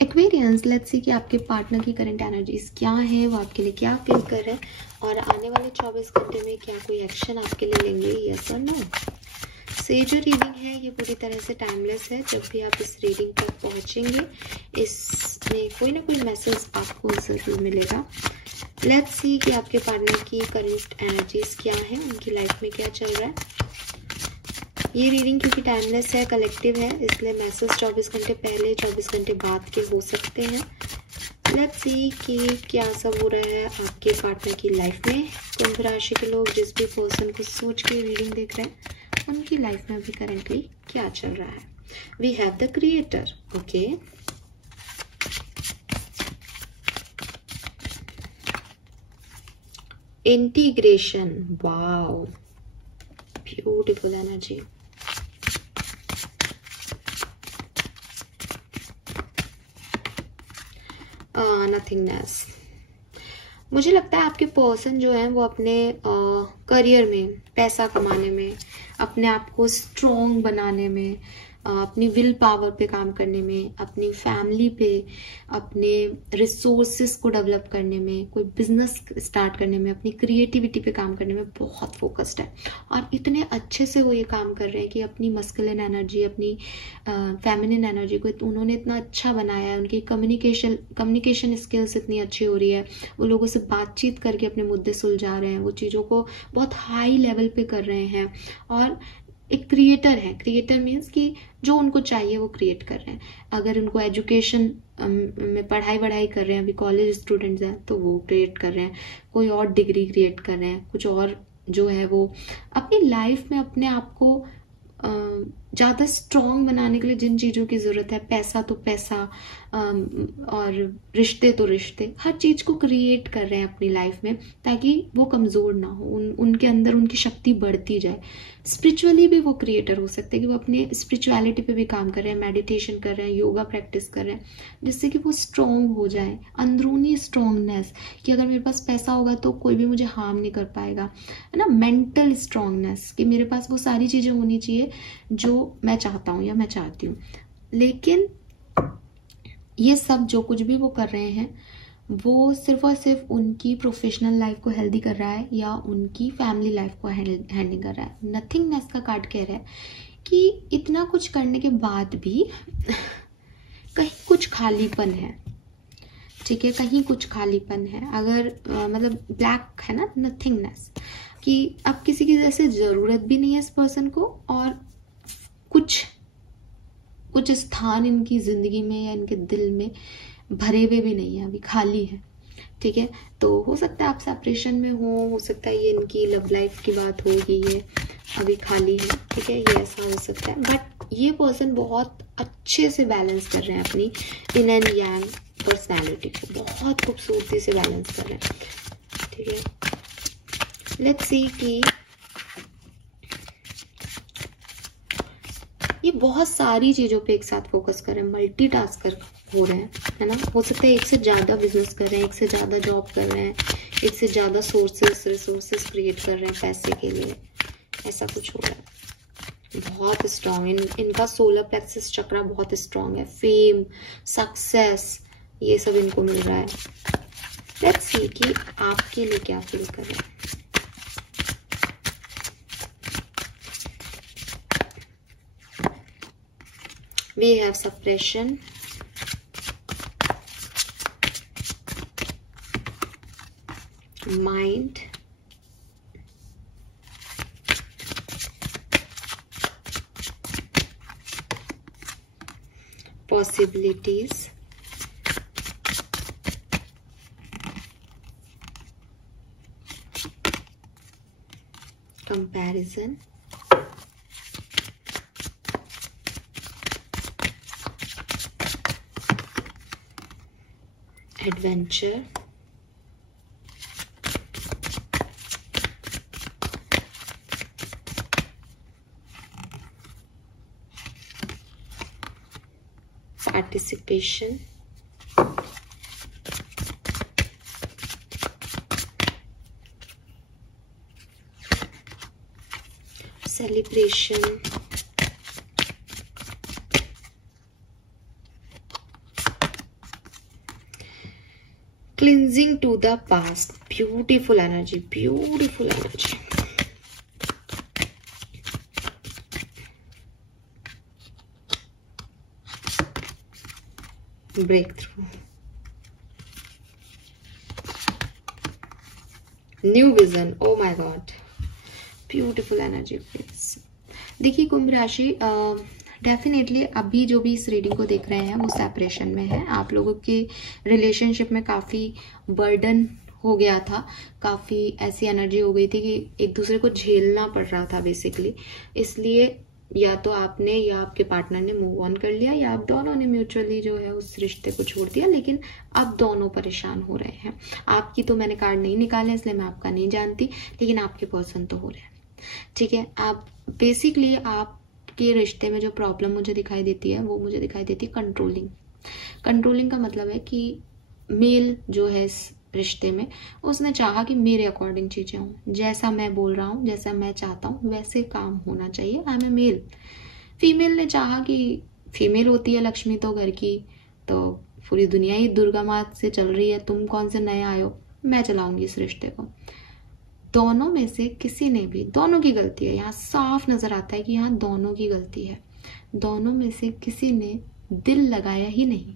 Aquarians, let's see कि आपके partner की करंट एनर्जीज क्या है, वो आपके लिए क्या फील कर रहे हैं और आने वाले 24 घंटे में क्या कोई एक्शन आपके लिए लेंगे, यस और नो। से जो रीडिंग है ये पूरी तरह से टाइमलेस है। जब भी आप इस रीडिंग तक पहुंचेंगे इसमें कोई ना कोई मैसेज आपको जरूर मिलेगा। लेट्स सी कि आपके पार्टनर की करंट एनर्जीज क्या है, उनकी लाइफ में क्या चल रहा है। ये रीडिंग क्योंकि टाइमलेस है, कलेक्टिव है, इसलिए मैसेज 24 घंटे पहले 24 घंटे बाद के हो सकते हैं। लेट्स सी कि क्या सब हो रहा है आपके पार्टनर की लाइफ में। कुंभ राशि के लोग जिस भी पर्सन को सोच के रीडिंग देख रहे हैं उनकी लाइफ में अभी करेंटली क्या चल रहा है। We have the creator, okay. Integration, wow, beautiful energy. Nothingness. मुझे लगता है आपके पर्सन जो है वो अपने करियर में, पैसा कमाने में, अपने आप को स्ट्रॉन्ग बनाने में, अपनी विल पावर पे काम करने में, अपनी फैमिली पे, अपने रिसोर्सेस को डेवलप करने में, कोई बिजनेस स्टार्ट करने में, अपनी क्रिएटिविटी पे काम करने में बहुत फोकस्ड है। और इतने अच्छे से वो ये काम कर रहे हैं कि अपनी मस्कुलिन एनर्जी, अपनी फेमिनिन एनर्जी को उन्होंने इतना अच्छा बनाया है। उनकी कम्युनिकेशन स्किल्स इतनी अच्छी हो रही है, वो लोगों से बातचीत करके अपने मुद्दे सुलझा रहे हैं, वो चीज़ों को बहुत हाई लेवल पे कर रहे हैं। और एक क्रिएटर है। क्रिएटर मीन्स कि जो उनको चाहिए वो क्रिएट कर रहे हैं। अगर उनको एजुकेशन में पढ़ाई कर रहे हैं, अभी कॉलेज स्टूडेंट्स हैं, तो वो क्रिएट कर रहे हैं। कोई और डिग्री क्रिएट कर रहे हैं, कुछ और जो है वो अपनी लाइफ में अपने आप को ज़्यादा स्ट्रॉन्ग बनाने के लिए जिन चीज़ों की ज़रूरत है, पैसा तो पैसा और रिश्ते तो रिश्ते, हर चीज़ को क्रिएट कर रहे हैं अपनी लाइफ में ताकि वो कमज़ोर ना हो, उनके अंदर उनकी शक्ति बढ़ती जाए। स्पिरिचुअली भी वो क्रिएटर हो सकते हैं कि वो अपने स्पिरिचुअलिटी पे भी काम कर रहे हैं, मेडिटेशन कर रहे हैं, योगा प्रैक्टिस कर रहे हैं, जिससे कि वो स्ट्रॉन्ग हो जाए। अंदरूनी स्ट्रॉन्गनेस कि अगर मेरे पास पैसा होगा तो कोई भी मुझे हार्म नहीं कर पाएगा, है ना। मेंटल स्ट्रॉन्गनेस कि मेरे पास वो सारी चीज़ें होनी चाहिए जो मैं चाहता हूँ या मैं चाहती हूँ। लेकिन ये सब जो कुछ भी वो कर रहे हैं वो सिर्फ और सिर्फ उनकी प्रोफेशनल लाइफ को हेल्दी कर रहा है या उनकी फैमिली लाइफ को हैंडल कर रहा है। नथिंगनेस का कार्ड कह रहा है कि इतना कुछ करने के बाद भी कहीं कुछ खालीपन है, ठीक है, कहीं कुछ खालीपन है। अगर मतलब ब्लैक है ना, नथिंगनेस, कि अब किसी की जैसे जरूरत भी नहीं है इस पर्सन को और कुछ स्थान इनकी जिंदगी में या इनके दिल में भरे हुए भी नहीं है, अभी खाली है, ठीक है। तो हो सकता है आप सेपरेशन में हो सकता है ये इनकी लव लाइफ की बात हो, ये अभी खाली है, ठीक है, ये ऐसा हो सकता है। बट ये पर्सन बहुत अच्छे से बैलेंस कर रहे हैं अपनी इन एंड यांग पर्सनैलिटी को, बहुत खूबसूरती से बैलेंस कर रहे हैं, ठीक है। लेट्स सी कि ये बहुत सारी चीजों पे एक साथ फोकस कर रहे हैं, मल्टीटास्कर हो रहे हैं, है ना। हो सकता है एक से ज्यादा बिजनेस कर रहे हैं, एक से ज्यादा जॉब कर रहे हैं, एक से ज्यादा रिसोर्सेस क्रिएट कर रहे हैं पैसे के लिए, ऐसा कुछ हो रहा है। बहुत स्ट्रांग इनका सोलर प्लेक्सस चक्रा बहुत स्ट्रांग है। फेम, सक्सेस, ये सब इनको मिल रहा है। लेट्स सी कि आपके लिए क्या फील कर रहे हैं। We have suppression, mind, possibilities, comparison, adventure, participation, celebration, clinging to the past, beautiful energy, beautiful energy. Breakthrough, new vision, oh my God, beautiful energy. देखिए कुंभ राशि, डेफिनेटली अभी जो भी इस रीडिंग को देख रहे हैं वो सेपरेशन में है। आप लोगों के रिलेशनशिप में काफी बर्डन हो गया था, काफी ऐसी एनर्जी हो गई थी कि एक दूसरे को झेलना पड़ रहा था बेसिकली। इसलिए या तो आपने या आपके पार्टनर ने मूव ऑन कर लिया, या आप दोनों ने म्यूचुअली जो है उस रिश्ते को छोड़ दिया, लेकिन अब दोनों परेशान हो रहे हैं। आपकी तो मैंने कार्ड नहीं निकाले इसलिए मैं आपका नहीं जानती, लेकिन आपके पर्सन तो हो रहे हैं, ठीक है। आप बेसिकली आपके रिश्ते में जो प्रॉब्लम मुझे दिखाई देती है वो मुझे दिखाई देती है कंट्रोलिंग। कंट्रोलिंग का मतलब है कि मेल जो है इस रिश्ते में, उसने चाहा कि मेरे अकॉर्डिंग चीजें हों, जैसा मैं बोल रहा हूँ, जैसा मैं चाहता हूँ वैसे काम होना चाहिए। I am a male. Female ने चाहा कि फीमेल होती है लक्ष्मी तो घर की, तो पूरी दुनिया ही दुर्गा माँ से चल रही है, तुम कौन से नए आए हो, मैं चलाऊंगी इस रिश्ते को। दोनों में से किसी ने भी, दोनों की गलती है, यहाँ साफ नजर आता है कि यहाँ दोनों की गलती है। दोनों में से किसी ने दिल लगाया ही नहीं,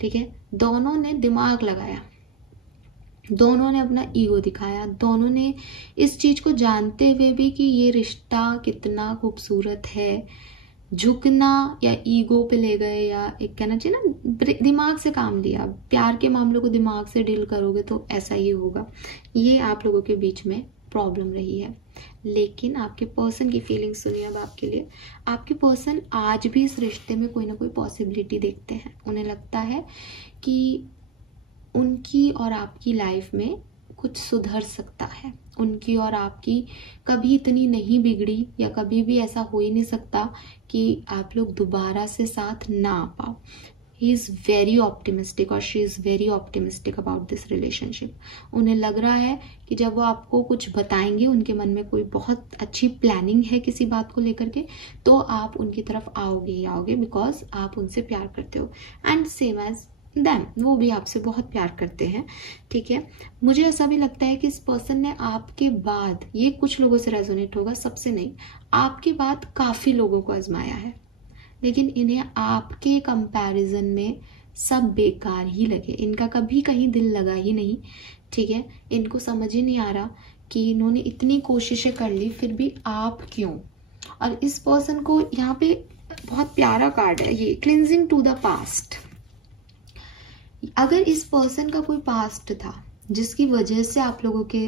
ठीक है। दोनों ने दिमाग लगाया, दोनों ने अपना ईगो दिखाया, दोनों ने इस चीज को जानते हुए भी कि ये रिश्ता कितना खूबसूरत है, झुकना या ईगो पे ले गए, या एक कहना चाहिए ना दिमाग से काम लिया। प्यार के मामलों को दिमाग से डील करोगे तो ऐसा ही होगा। ये आप लोगों के बीच में प्रॉब्लम रही है। लेकिन आपके पर्सन की फीलिंग सुनिए अब आपके लिए। आपके पर्सन आज भी इस रिश्ते में कोई ना कोई पॉसिबिलिटी देखते हैं। उन्हें लगता है कि उनकी और आपकी लाइफ में कुछ सुधर सकता है, उनकी और आपकी कभी इतनी नहीं बिगड़ी, या कभी भी ऐसा हो ही नहीं सकता कि आप लोग दोबारा से साथ ना आ पाओ। ही इज वेरी ऑप्टिमिस्टिक और she is very optimistic about this relationship. उन्हें लग रहा है कि जब वो आपको कुछ बताएंगे, उनके मन में कोई बहुत अच्छी प्लानिंग है किसी बात को लेकर के, तो आप उनकी तरफ आओगे ही आओगे, बिकॉज आप उनसे प्यार करते हो। एंड सेम एज देम, वो भी आपसे बहुत प्यार करते हैं, ठीक है। मुझे ऐसा भी लगता है कि इस पर्सन ने आपके बाद, ये कुछ लोगों से रेजोनेट होगा, सबसे नहीं, आपके बाद काफी लोगों को आजमाया है, लेकिन इन्हें आपके कंपैरिजन में सब बेकार ही लगे। इनका कभी कहीं दिल लगा ही नहीं, ठीक है। इनको समझ ही नहीं आ रहा कि इन्होंने इतनी कोशिशें कर ली फिर भी आप क्यों। और इस पर्सन को यहाँ पे बहुत प्यारा कार्ड है ये, क्लिंजिंग टू द पास्ट। अगर इस पर्सन का कोई पास्ट था जिसकी वजह से आप लोगों के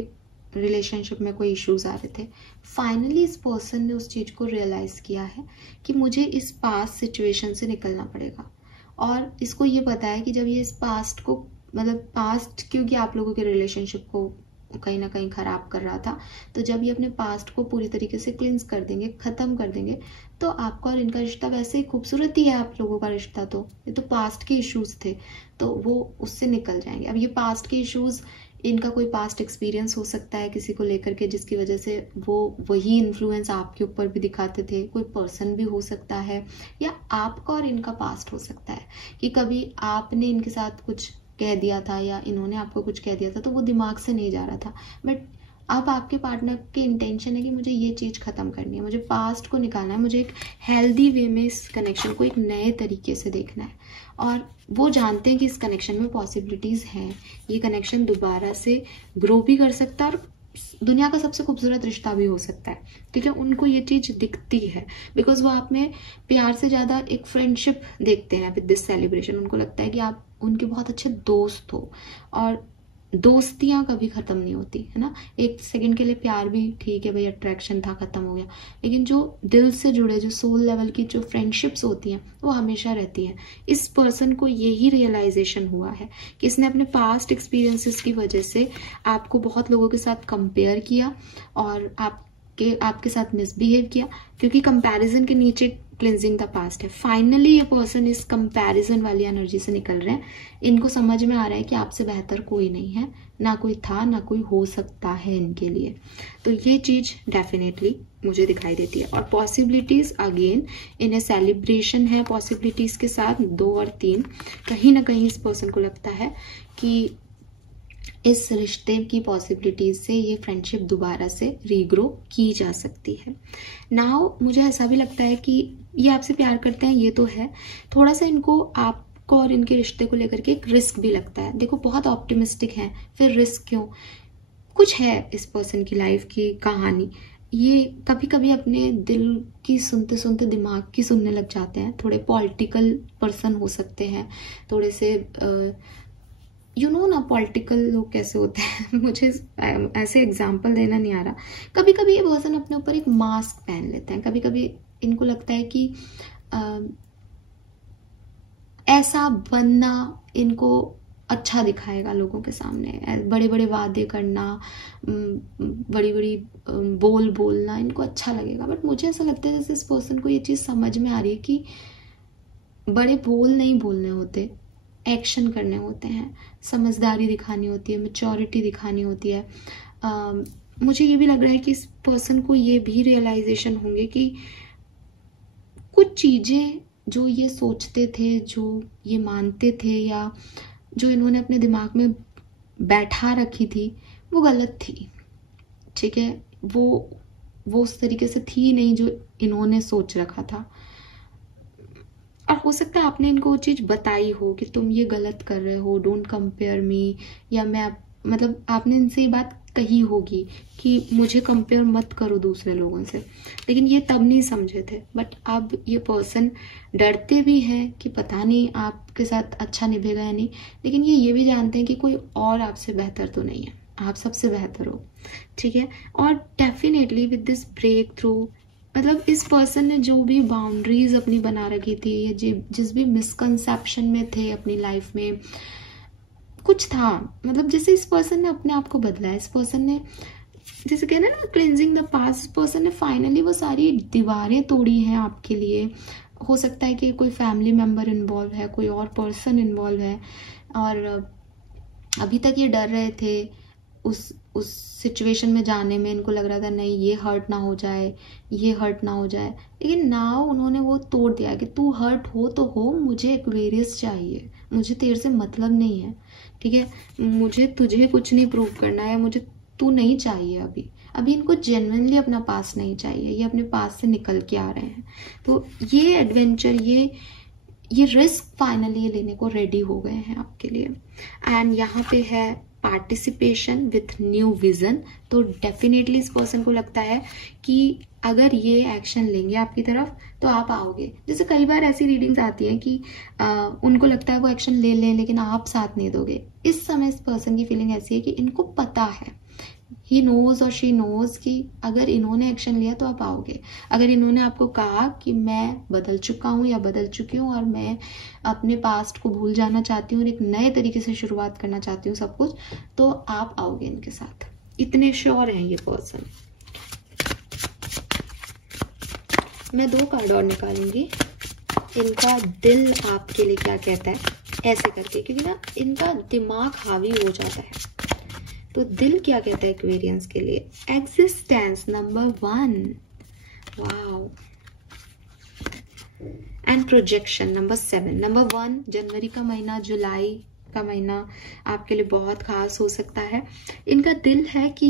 रिलेशनशिप में कोई इश्यूज आ रहे थे, फाइनली इस पर्सन ने उस चीज को रियलाइज किया है कि मुझे इस पास्ट सिचुएशन से निकलना पड़ेगा। और इसको ये पता है कि जब ये इस पास्ट को, मतलब पास्ट क्योंकि आप लोगों के रिलेशनशिप को कहीं ना कहीं खराब कर रहा था, तो जब ये अपने पास्ट को पूरी तरीके से क्लिंस कर देंगे, खत्म कर देंगे, तो आपका और इनका रिश्ता वैसे ही खूबसूरत ही है। आप लोगों का रिश्ता तो, ये तो पास्ट के इश्यूज थे, तो वो उससे निकल जाएंगे। अब ये पास्ट के इश्यूज, इनका कोई पास्ट एक्सपीरियंस हो सकता है किसी को लेकर के, जिसकी वजह से वो वही इन्फ्लुएंस आपके ऊपर भी दिखाते थे। कोई पर्सन भी हो सकता है, या आपका और इनका पास्ट हो सकता है कि कभी आपने इनके साथ कुछ कह दिया था या इन्होंने आपको कुछ कह दिया था, तो वो दिमाग से नहीं जा रहा था। बट अब आपके पार्टनर की इंटेंशन है कि मुझे ये चीज खत्म करनी है, मुझे पास्ट को निकालना है, मुझे एक हेल्दी वे में इस कनेक्शन को एक नए तरीके से देखना है। और वो जानते हैं कि इस कनेक्शन में पॉसिबिलिटीज हैं, ये कनेक्शन दोबारा से ग्रो भी कर सकता है और दुनिया का सबसे खूबसूरत रिश्ता भी हो सकता है, ठीक है। उनको ये चीज दिखती है, बिकॉज वो आप में प्यार से ज्यादा एक फ्रेंडशिप देखते हैं विद दिस सेलिब्रेशन। उनको लगता है कि आप उनके बहुत अच्छे दोस्त हो, और दोस्तियां कभी खत्म नहीं होती है ना। एक सेकंड के लिए प्यार भी ठीक है भाई, अट्रैक्शन था, खत्म हो गया, लेकिन जो दिल से जुड़े, जो सोल लेवल की जो फ्रेंडशिप्स होती हैं वो हमेशा रहती हैं। इस पर्सन को यही रियलाइजेशन हुआ है कि इसने अपने पास्ट एक्सपीरियंसेस की वजह से आपको बहुत लोगों के साथ कंपेयर किया, और आप आपके साथ मिसबिहेव किया, क्योंकि कंपैरिजन के नीचे क्लिंजिंग द पास्ट है। फाइनली ये पर्सन इस कंपैरिजन वाली एनर्जी से निकल रहे हैं। इनको समझ में आ रहा है कि आपसे बेहतर कोई नहीं है, ना कोई था ना कोई हो सकता है इनके लिए। तो ये चीज डेफिनेटली मुझे दिखाई देती है। और पॉसिबिलिटीज अगेन इन्हें सेलिब्रेशन है पॉसिबिलिटीज के साथ 2 और 3। कहीं ना कहीं इस पर्सन को लगता है कि इस रिश्ते की पॉसिबिलिटीज से ये फ्रेंडशिप दोबारा से रीग्रो की जा सकती है। नाउ मुझे ऐसा भी लगता है कि ये आपसे प्यार करते हैं, ये तो है, थोड़ा सा इनको आपको और इनके रिश्ते को लेकर के एक रिस्क भी लगता है। देखो बहुत ऑप्टिमिस्टिक है, फिर रिस्क क्यों? कुछ है इस पर्सन की लाइफ की कहानी। ये कभी कभी अपने दिल की सुनते सुनते दिमाग की सुनने लग जाते हैं। थोड़े पॉलिटिकल पर्सन हो सकते हैं, थोड़े से ना पॉलिटिकल लोग कैसे होते हैं मुझे ऐसे एग्जाम्पल देना नहीं आ रहा। कभी कभी ये पर्सन अपने ऊपर एक मास्क पहन लेते हैं। कभी कभी इनको लगता है कि ऐसा बनना इनको अच्छा दिखाएगा लोगों के सामने। बड़े बड़े वादे करना, बड़ी बड़ी बोल बोलना इनको अच्छा लगेगा। बट मुझे ऐसा लगता है जैसे इस पर्सन को ये चीज़ समझ में आ रही है कि बड़े बोल नहीं बोलने होते, एक्शन करने होते हैं, समझदारी दिखानी होती है, मैच्योरिटी दिखानी होती है। मुझे ये भी लग रहा है कि इस पर्सन को ये भी रियलाइजेशन होंगे कि कुछ चीज़ें जो ये सोचते थे, जो ये मानते थे, या जो इन्होंने अपने दिमाग में बैठा रखी थी, वो गलत थी। ठीक है, वो उस तरीके से थी नहीं जो इन्होंने सोच रखा था। और हो सकता है आपने इनको वो चीज़ बताई हो कि तुम ये गलत कर रहे हो, डोंट कंपेयर मी, या मैं मतलब आपने इनसे ये बात कही होगी कि मुझे कंपेयर मत करो दूसरे लोगों से, लेकिन ये तब नहीं समझे थे। बट अब ये पर्सन डरते भी हैं कि पता नहीं आपके साथ अच्छा निभेगा या नहीं, लेकिन ये भी जानते हैं कि कोई और आपसे बेहतर तो नहीं है, आप सबसे बेहतर हो। ठीक है, और definitely with this breakthrough, मतलब इस पर्सन ने जो भी बाउंड्रीज अपनी बना रखी थी, या जिस भी मिसकंसेप्शन में थे अपनी लाइफ में, कुछ था, मतलब जैसे इस पर्सन ने अपने आप को बदला है। इस पर्सन ने, जैसे कहना ना क्लिंजिंग द पास्ट, पर्सन ने फाइनली वो सारी दीवारें तोड़ी हैं आपके लिए। हो सकता है कि कोई फैमिली मेंबर इन्वॉल्व है, कोई और पर्सन इन्वॉल्व है, और अभी तक ये डर रहे थे उस सिचुएशन में जाने में। इनको लग रहा था नहीं ये हर्ट ना हो जाए, ये हर्ट ना हो जाए, लेकिन नाउ उन्होंने वो तोड़ दिया कि तू हर्ट हो तो हो, मुझे एक्वेरियस चाहिए, मुझे तेरे से मतलब नहीं है। ठीक है, मुझे तुझे कुछ नहीं प्रूव करना है, मुझे तू नहीं चाहिए। अभी इनको जेन्युइनली अपना पास नहीं चाहिए, ये अपने पास से निकल के आ रहे हैं। तो ये एडवेंचर, ये रिस्क फाइनली ये लेने को रेडी हो गए हैं आपके लिए। एंड यहाँ पे है पार्टिसिपेशन विथ न्यू विजन। तो डेफिनेटली इस पर्सन को लगता है कि अगर ये एक्शन लेंगे आपकी तरफ तो आप आओगे। जैसे कई बार ऐसी रीडिंग्स आती हैं कि उनको लगता है वो एक्शन ले लें लेकिन आप साथ नहीं दोगे। इस समय इस पर्सन की फीलिंग ऐसी है कि इनको पता है, ही नोज और शी नोज कि अगर इन्होंने एक्शन लिया तो आप आओगे। अगर इन्होंने आपको कहा कि मैं बदल चुका हूँ या बदल चुकी हूँ और मैं अपने पास्ट को भूल जाना चाहती हूँ और एक नए तरीके से शुरुआत करना चाहती हूँ सब कुछ, तो आप आओगे इनके साथ। इतने श्योर हैं ये पर्सन। मैं 2 कार्ड और निकालूंगी, इनका दिल आपके लिए क्या कहता है, ऐसे करके, क्योंकि ना इनका दिमाग हावी हो जाता है। तो दिल क्या कहता है एक्वेरियंस के लिए? Existence number 1, wow, and projection number 7। Number 1 जनवरी का महीना, जुलाई का महीना आपके लिए बहुत खास हो सकता है। इनका दिल है कि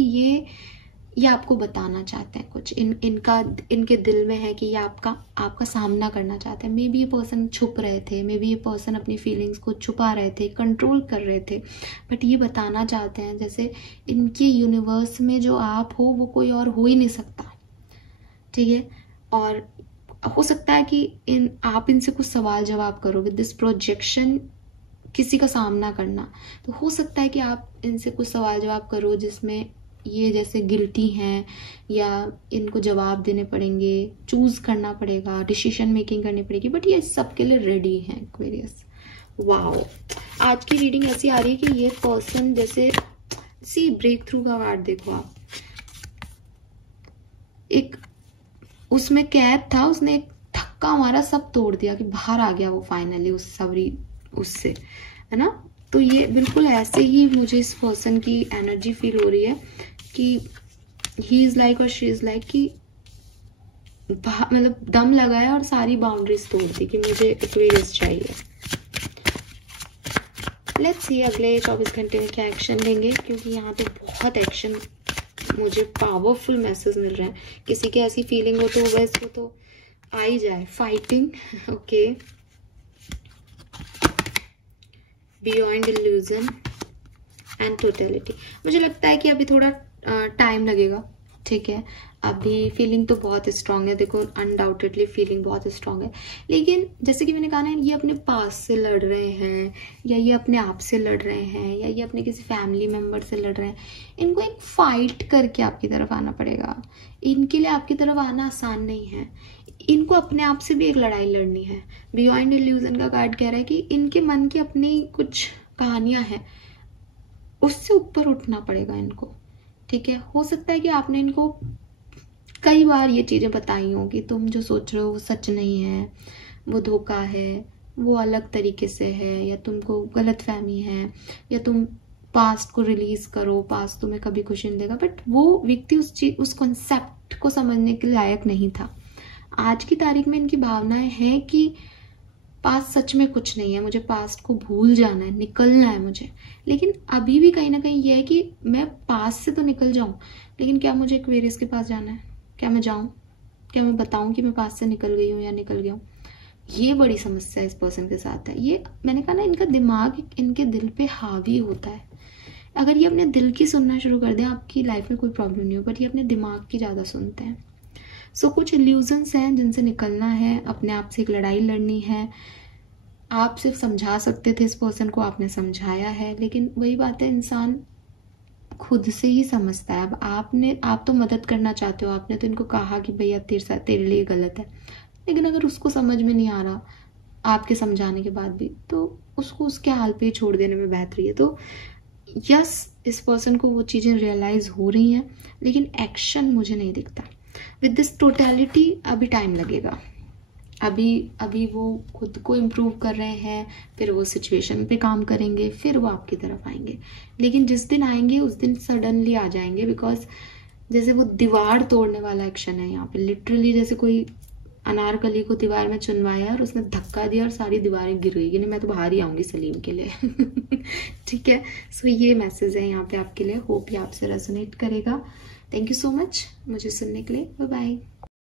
ये आपको बताना चाहते हैं कुछ, इनके दिल में है कि ये आपका सामना करना चाहते हैं। मे बी ये पर्सन छुप रहे थे, मे बी ये पर्सन अपनी फीलिंग्स को छुपा रहे थे, कंट्रोल कर रहे थे, बट ये बताना चाहते हैं जैसे इनके यूनिवर्स में जो आप हो वो कोई और हो ही नहीं सकता। ठीक है, और हो सकता है कि आप इनसे कुछ सवाल जवाब करो विद दिस प्रोजेक्शन, किसी का सामना करना। तो हो सकता है कि आप इनसे कुछ सवाल जवाब करो जिसमें ये जैसे गिल्टी हैं या इनको जवाब देने पड़ेंगे, चूज करना पड़ेगा, डिसीजन मेकिंग करनी पड़ेगी, बट ये सबके लिए रेडी हैं एक्वेरियस। वाओ, आज की रीडिंग ऐसी आ रही है कि ये पर्सन जैसे ब्रेक थ्रू का कार्ड देखो आप, एक उसमें कैद था, उसने एक धक्का मारा, सब तोड़ दिया कि बाहर आ गया वो फाइनली उस सबरी उससे, है ना। तो ये बिल्कुल ऐसे ही मुझे इस पर्सन की एनर्जी फील हो रही है कि ही इज लाइक और शी इज लाइक कि मतलब दम लगाया और सारी बाउंड्रीज तोड़ दी कि मुझे एक्वेरियस चाहिए। लेट्स सी अगले 24 घंटे में क्या एक्शन लेंगे, क्योंकि यहाँ पे बहुत एक्शन, मुझे पावरफुल मैसेज मिल रहे हैं। किसी की ऐसी फीलिंग हो तो बस वो तो आ ही जाए, fighting. Okay, beyond illusion and totality. मुझे लगता है कि अभी थोड़ा टाइम लगेगा, ठीक है। अभी फीलिंग तो बहुत स्ट्रांग है, देखो अनडाउटेडली फीलिंग बहुत स्ट्रांग है, लेकिन जैसे कि मैंने कहा ना, ये अपने पास से लड़ रहे हैं, या ये अपने आप से लड़ रहे हैं, या ये अपने किसी फैमिली मेम्बर से लड़ रहे हैं। इनको एक फाइट करके आपकी तरफ आना पड़ेगा। इनके लिए आपकी तरफ आना आसान नहीं है, इनको अपने आप से भी एक लड़ाई लड़नी है। बियॉन्ड इल्यूजन का कार्ड कह रहा है कि इनके मन की अपनी कुछ कहानियां हैं, उससे ऊपर उठना पड़ेगा इनको, ठीक है। हो सकता है कि आपने इनको कई बार ये चीजें बताई हो कि तुम जो सोच रहे हो वो सच नहीं है, वो धोखा है, वो अलग तरीके से है, या तुमको गलत फहमी है, या तुम पास्ट को रिलीज करो, पास्ट तुम्हें कभी खुशी नहीं देगा। बट वो व्यक्ति उस कॉन्सेप्ट को समझने के लायक नहीं था। आज की तारीख में इनकी भावनाएं हैं कि पास्ट सच में कुछ नहीं है, मुझे पास्ट को भूल जाना है, निकलना है मुझे। लेकिन अभी भी कहीं ना कहीं यह है कि मैं पास्ट से तो निकल जाऊं, लेकिन क्या मुझे एक्वेरियस के पास जाना है? क्या मैं जाऊं? क्या मैं बताऊं कि मैं पास्ट से निकल गई हूं या निकल गया हूं? ये बड़ी समस्या इस पर्सन के साथ है। ये मैंने कहा ना, इनका दिमाग इनके दिल पे हावी होता है। अगर ये अपने दिल की सुनना शुरू कर दें, आपकी लाइफ में कोई प्रॉब्लम नहीं हो, बट ये अपने दिमाग की ज्यादा सुनते हैं। सो कुछ इल्यूजन्स हैं जिनसे निकलना है, अपने आप से एक लड़ाई लड़नी है। आप सिर्फ समझा सकते थे इस पर्सन को, आपने समझाया है, लेकिन वही बात है, इंसान खुद से ही समझता है। अब आप तो मदद करना चाहते हो, आपने तो इनको कहा कि भैया तेरे लिए गलत है, लेकिन अगर उसको समझ में नहीं आ रहा आपके समझाने के बाद भी, तो उसको उसके हाल पे ही छोड़ देने में बेहतरी है। तो यस, इस पर्सन को वो चीजें रियलाइज हो रही हैं, लेकिन एक्शन मुझे नहीं दिखता। विद दिस टोटलिटी अभी टाइम लगेगा। अभी वो खुद को इम्प्रूव कर रहे हैं, फिर वो सिचुएशन पे काम करेंगे, फिर वो आपकी तरफ आएंगे। लेकिन जिस दिन आएंगे उस दिन सडनली आ जाएंगे, बिकॉज जैसे वो दीवार तोड़ने वाला एक्शन है यहाँ पे। लिटरली जैसे कोई अनारकली को दीवार में चुनवाया और उसने धक्का दिया और सारी दीवारें गिर गई, नहीं मैं तो बाहर ही आऊंगी सलीम के लिए। ठीक है, सो ये मैसेज है यहाँ पे आपके लिए। होप ये आपसे रेजोनेट करेगा। थैंक यू सो मच मुझे सुनने के लिए। Bye bye.